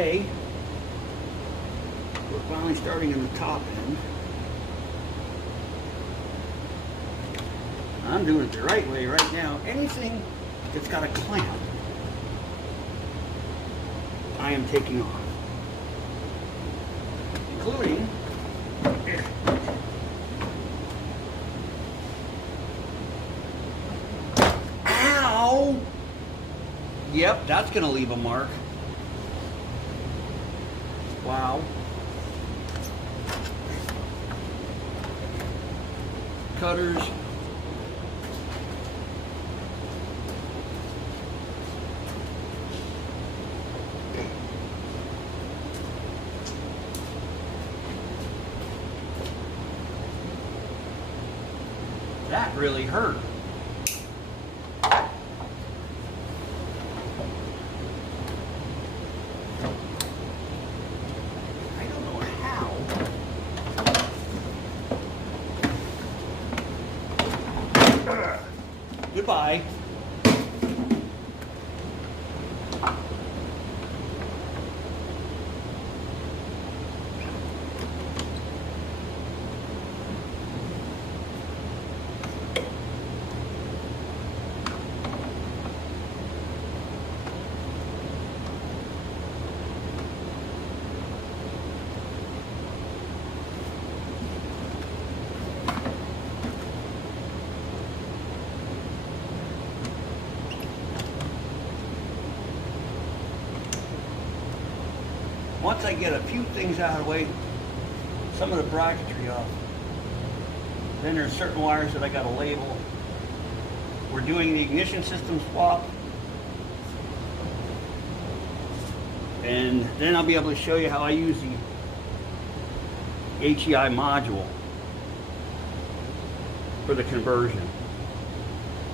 today we're finally starting in the top end. I'm doing it the right way right now. Anything that's got a clamp, I am taking off, including ow! Yep, that's gonna leave a mark. Wow. Cutters. That really hurt. Goodbye. Once I get a few things out of the way, some of the bracketry off, then there's certain wires that I got to label. We're doing the ignition system swap, and then I'll be able to show you how I use the HEI module for the conversion.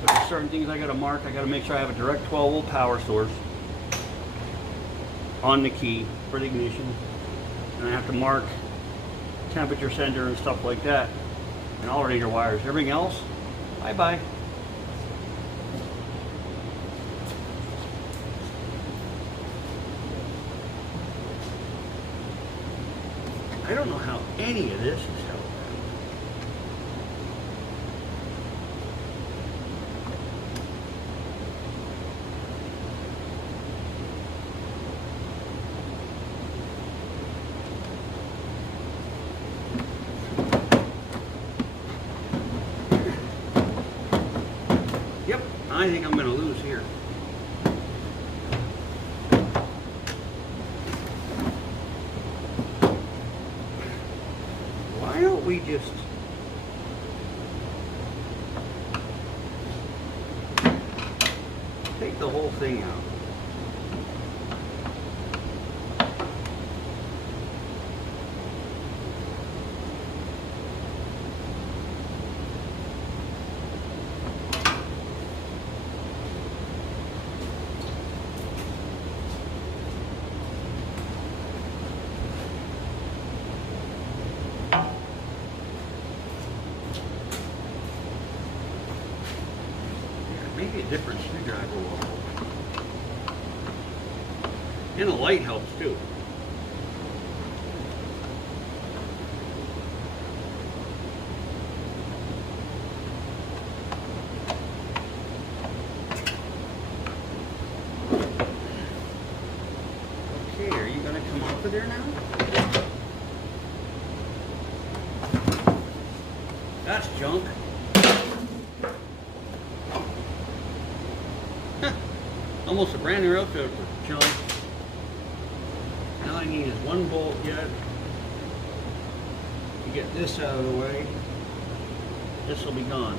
But there's certain things I got to mark. I got to make sure I have a direct 12-volt power source on the key for the ignition, and I have to mark temperature sender and stuff like that, and alternator wires. Everything else, bye-bye. I don't know how any of this is held. I think I'm going to lose here. Why don't we just take the whole thing out? Maybe a different screwdriver will help. And a light helps too. Okay, are you going to come off of there now? That's junk. Almost a brand new outfit for junk. All I need is one bolt yet to get this out of the way. This will be gone.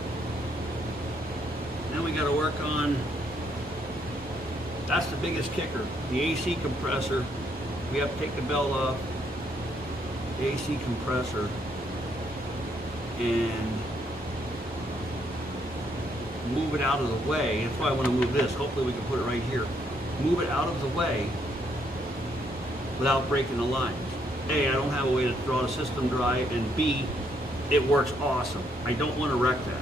Now we got to work on, that's the biggest kicker, the AC compressor. We have to take the belt off, the AC compressor, and move it out of the way. That's why I want to move this. Hopefully we can put it right here. Move it out of the way without breaking the lines. A, I don't have a way to draw the system dry, and B, it works awesome. I don't want to wreck that.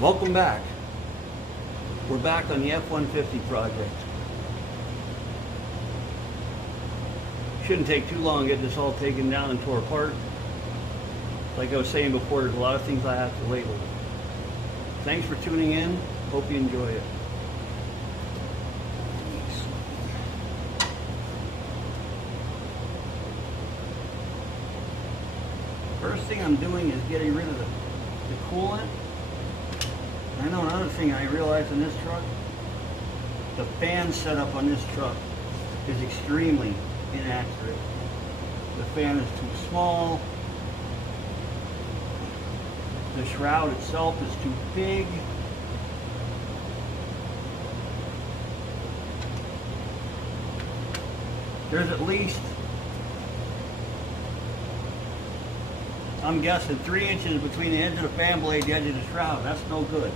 Welcome back. We're back on the F-150 project. Shouldn't take too long to get this all taken down and tore apart. Like I was saying before, there's a lot of things I have to label. Thanks for tuning in. Hope you enjoy it. First thing I'm doing is getting rid of the coolant. I know another thing I realized in this truck, the fan setup on this truck is extremely inaccurate. The fan is too small. The shroud itself is too big. There's at least, I'm guessing, 3 inches between the edge of the fan blade and the edge of the shroud. That's no good.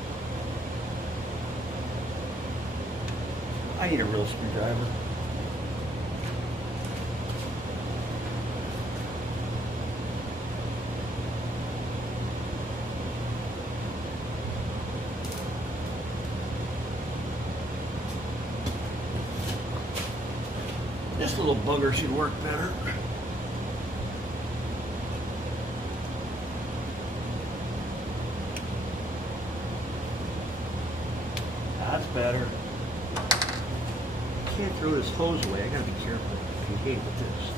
I need a real screwdriver. This little bugger should work better. That's better. Can't throw this hose away. I gotta be careful and behave with this.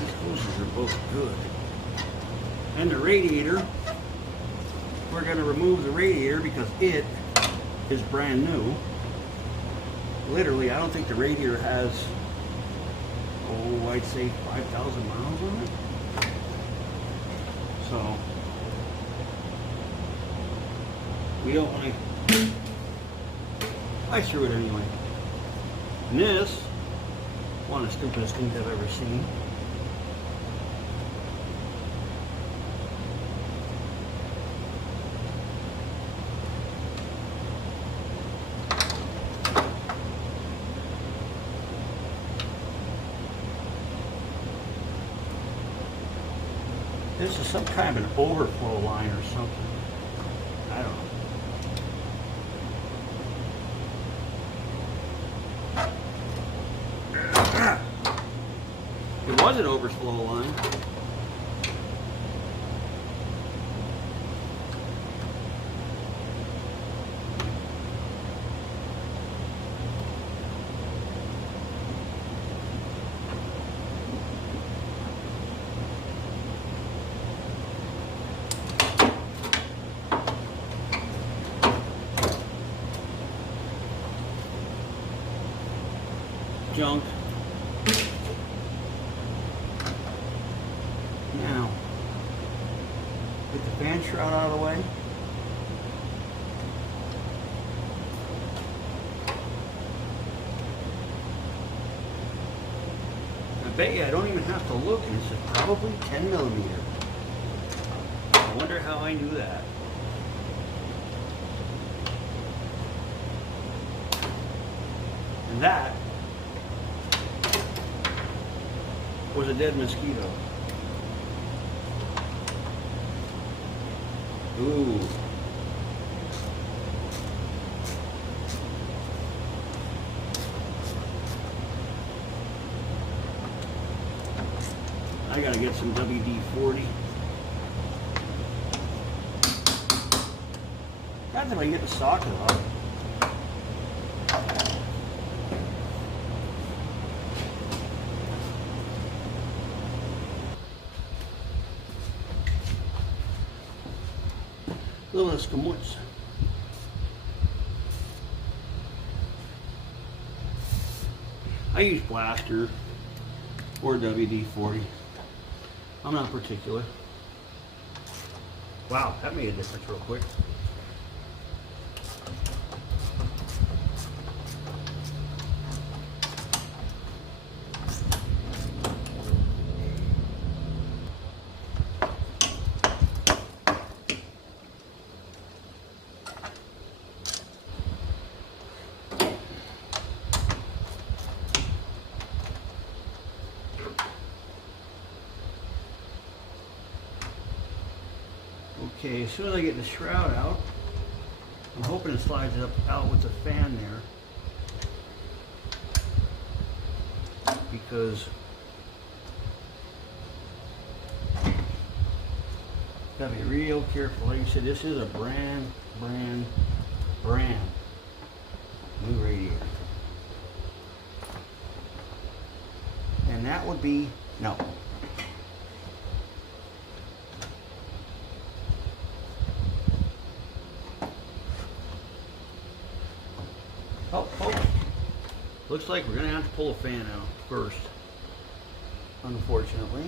These hoses are both good. And the radiator, we're gonna remove the radiator because it is brand new. Literally, I don't think the radiator has, I'd say 5,000 miles on it. So, we don't want to, I threw it anyway. And this, one of the stupidest things I've ever seen. This is some kind of an overflow line or something. I don't know. It was an overflow line. Junk. Now, get the fan shroud out of the way. I bet you I don't even have to look, and this is probably 10 millimeter. I wonder how I knew that. And that was a dead mosquito. Ooh. I gotta get some WD-40. That's if I can get the socket off. Look at this, como es. I use Blaster or WD-40. I'm not particular. Wow, that made a difference real quick. Okay, as soon as I get the shroud out, I'm hoping it slides up out with the fan there, because gotta be real careful. Like you said, this is a brand new radiator. And that would be, no. Oh. Looks like we're gonna have to pull a fan out first, unfortunately.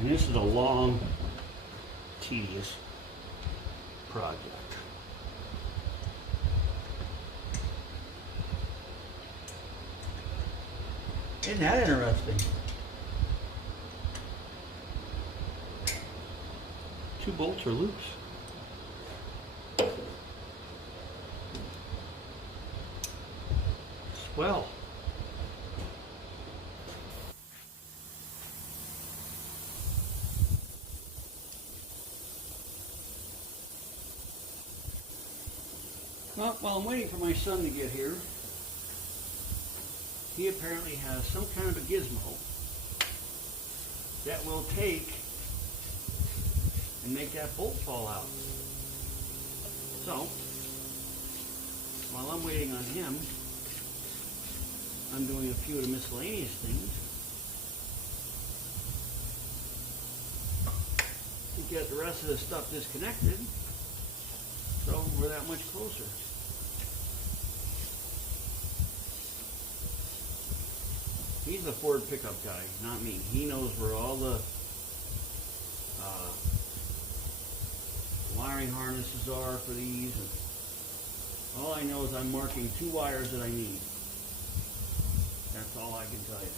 And this is a long, tedious project. Isn't that interesting? Two bolts are loose. Swell. Well, while I'm waiting for my son to get here, he apparently has some kind of a gizmo that will take and make that bolt fall out. So, while I'm waiting on him, I'm doing a few of the miscellaneous things to get the rest of the stuff disconnected, so we're that much closer. He's a Ford pickup guy, not me. He knows where all the wiring harnesses are for these. And all I know is I'm marking 2 wires that I need. That's all I can tell you.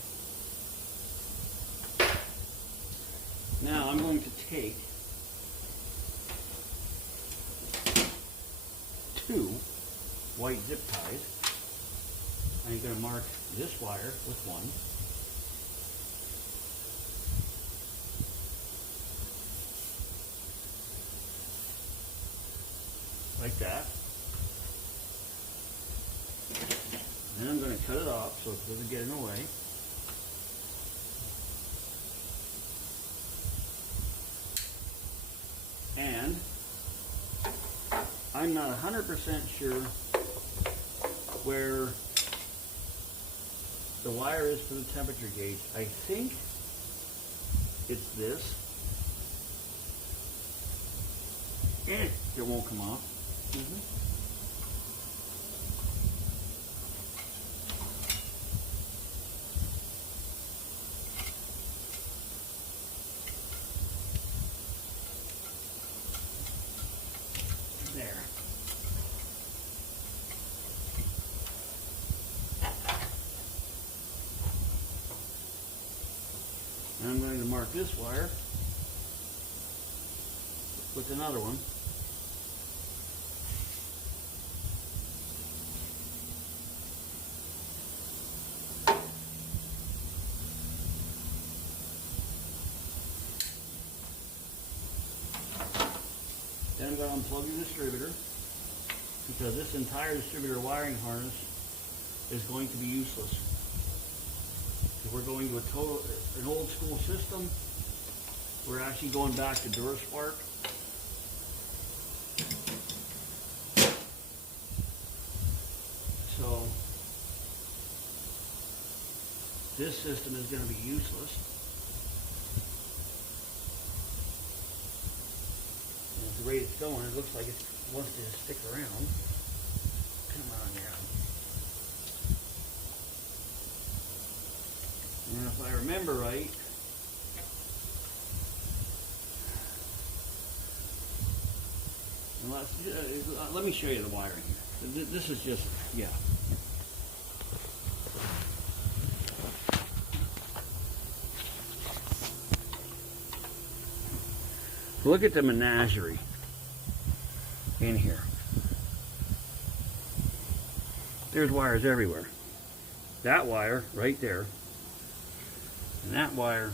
Now I'm going to take 2 white zip ties. I'm going to mark this wire with 1. Like that. Then I'm going to cut it off so it doesn't get in the way. And I'm not 100% sure where the wire is for the temperature gauge. I think it's this. And it won't come off. There. And I'm going to mark this wire with another one. Then I'm going to unplug the distributor, because this entire distributor wiring harness is going to be useless. If we're going to an old school system, we're actually going back to DuraSpark. So this system is going to be useless. And at the rate it's going, it looks like it wants to stick around. Come on now. And if I remember right, let me show you the wiring here. This is just, yeah. Look at the menagerie in here. There's wires everywhere. That wire right there, and that wire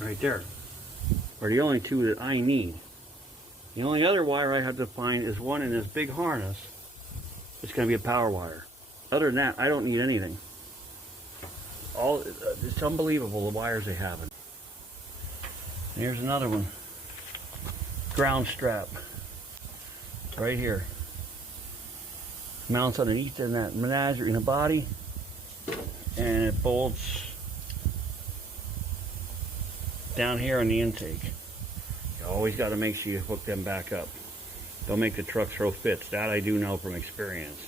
right there are the only two that I need. The only other wire I have to find is one in this big harness. It's going to be a power wire. Other than that, I don't need anything. It's unbelievable the wires they have. Here's another one. Ground strap. Right here. Mounts underneath in that menagerie in the body. And it bolts down here on the intake. You always got to make sure you hook them back up. Don't make the truck throw fits. That I do know from experience.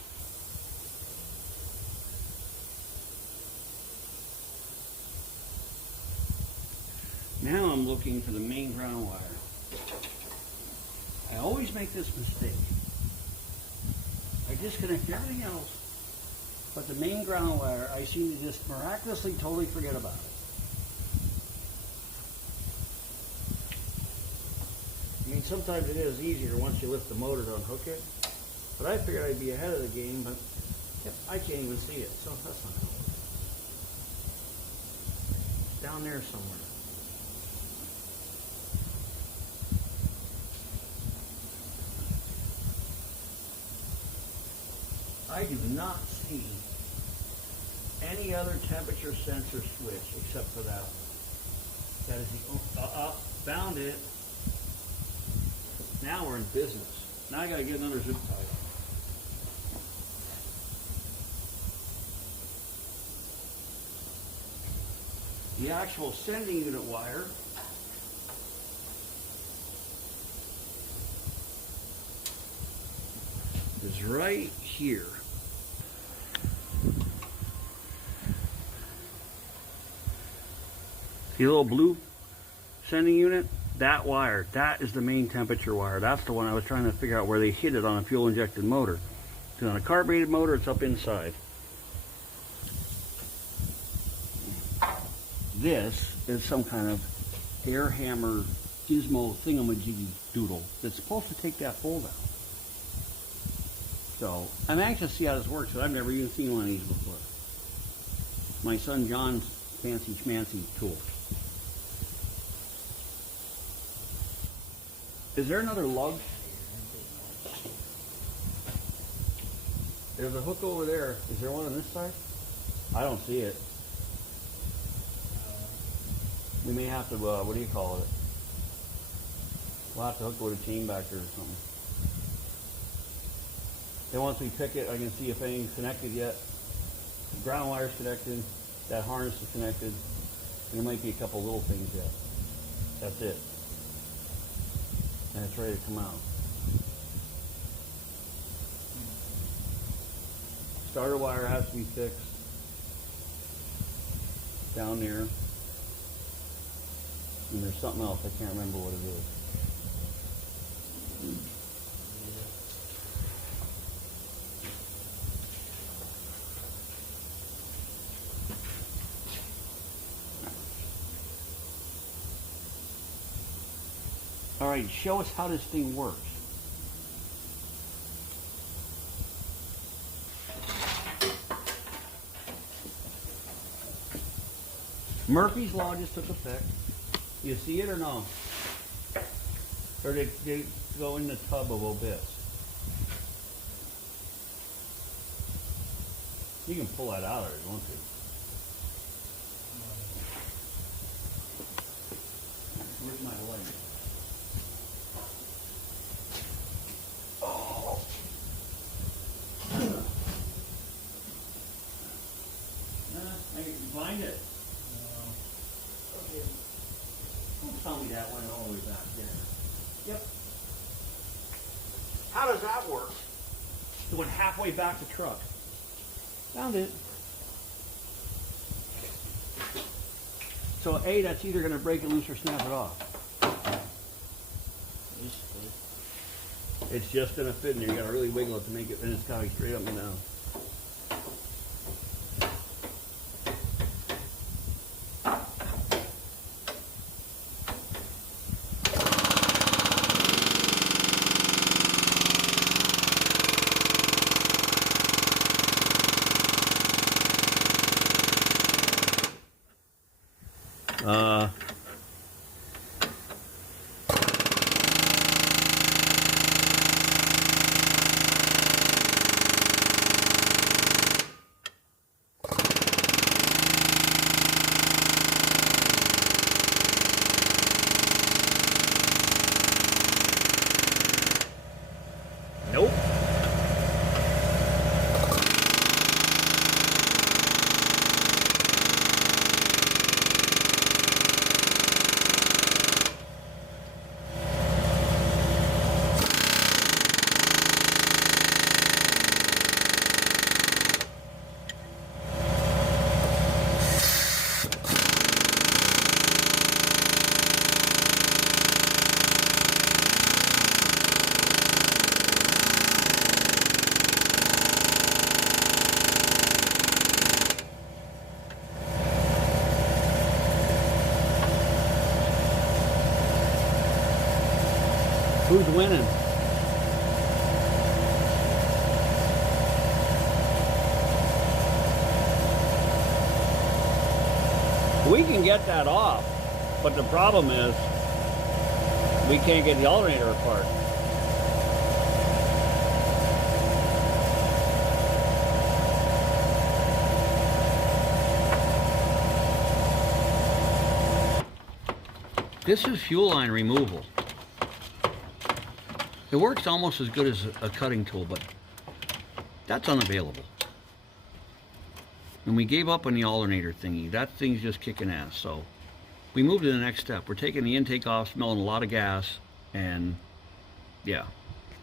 Now I'm looking for the main ground wire. I always make this mistake. I disconnect everything else, but the main ground wire, I seem to just miraculously totally forget about it. I mean, sometimes it is easier once you lift the motor to unhook it, but I figured I'd be ahead of the game, but I can't even see it, so that's not going to work. It's down there somewhere. I do not see any other temperature sensor switch except for that one. That is the, found it. Now we're in business. Now I gotta get another zip tie. The actual sending unit wire is right here. The little blue sending unit, that wire, that is the main temperature wire. That's the one I was trying to figure out where they hid it on a fuel injected motor. Because on a carbureted motor, it's up inside. This is some kind of air hammer gizmo thingamajiggy doodle that's supposed to take that bolt out. So I'm anxious to see how this works, but I've never even seen one of these before. My son John's fancy schmancy tool. Is there another lug? There's a hook over there. Is there one on this side? I don't see it. We may have to, what do you call it? We'll have to hook it with a chain backer or something. Then once we pick it, I can see if anything's connected yet. The ground wire's connected. That harness is connected. And there might be a couple little things yet. That's it. And it's ready to come out. Starter wire has to be fixed down there. And there's something else, I can't remember what it is. All right, show us how this thing works. Murphy's Law just took effect. You see it or no? Or they go in the tub of Obis. You can pull that out of there if you want to. Where's my light? Oh. I can find it. Okay. Don't tell me that went all the way back there. Yep. How does that work? It went halfway back the truck. Found it. So A, that's either gonna break it loose or snap it off. It's just gonna fit in there. You gotta really wiggle it to make it, and it's coming straight up and down. Nope. Who's winning? We can get that off, but the problem is we can't get the alternator apart. This is fuel line removal. It works almost as good as a cutting tool, but that's unavailable. And we gave up on the alternator thingy. That thing's just kicking ass. So we moved to the next step. We're taking the intake off, smelling a lot of gas, and yeah.